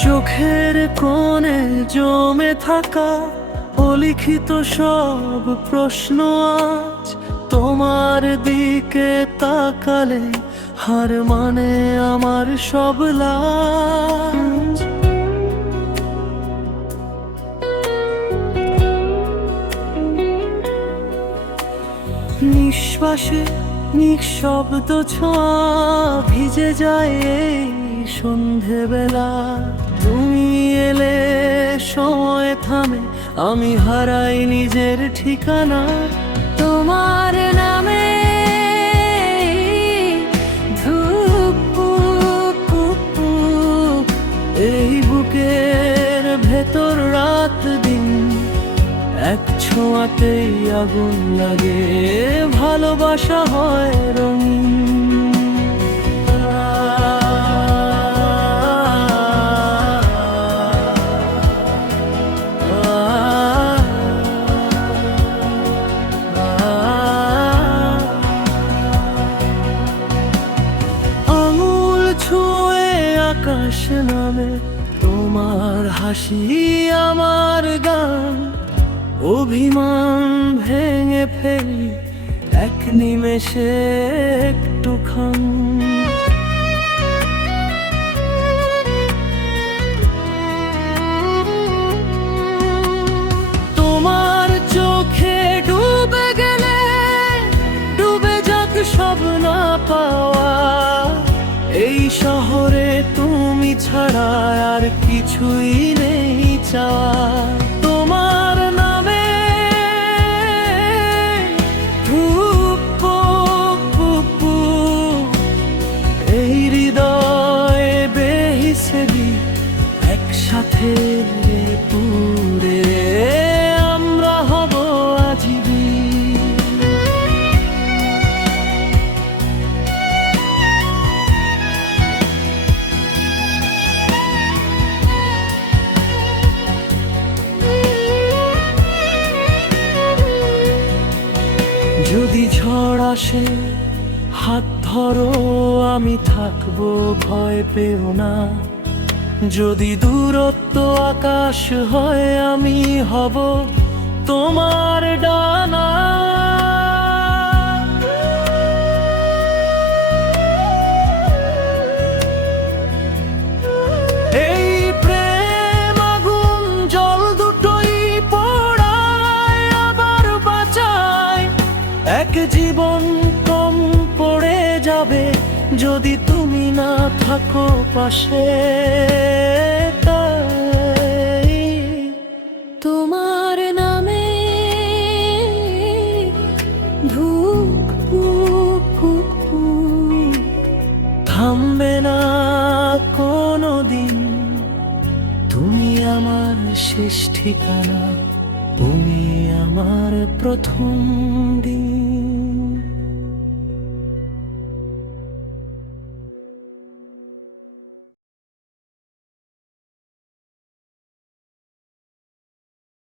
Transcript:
চোখের কোণে জমে থাকা অলিখিত সব প্রশ্ন আজ তোমার দিকে তাকালে হার মানে আমার সব লাজ। নিঃশ্বাসে নিঃশব্দ ছোঁয়া ভিজে যায় এই সন্ধেবেলা। তুমি এলে সময় থামে, আমি হারাই নিজের ঠিকানা। তোমার নামে ধুকপুক পুক, এই বুকের ভেতর রাত দিন এক ছোঁয়াতেই আগুন লাগে, ভালোবাসা হয় রঙিন। আঙুল ছুঁয়ে আকাশ নামে, তোমার হাসি আমার গান। অভিমান ভেঙে ফেলি এক নিমেষে একটুখান। তোমার চোখে ডুবে গেলে ডুবে যাক সব না পাওয়া। এই শহরে তুমি ছাড়া আর কিছুই নেই চাওয়া। তোমার নামে ধুকপুক পুক, এই হৃদয়ে বেহিসেবি একসাথে পুরে আমরা হব আজীবী। যদি ঝড় আসে হাত ধরো, আমি থাকবো, ভয় পেও না। যদি দূরত্ব আকাশ হয়, আমি হব তোমার ডানা। এই প্রেম আগুন জল দুটোই পোড়ায় আবার বাঁচায়। এক জীবন কম পড়ে যাবে যদি তুমি না থাকো পাশে। তাই তোমার নামে ধুকপুক পুক, থামবে না কোনো দিন। তুমি আমার শেষ ঠিকানা, তুমি আমার প্রথম দিন।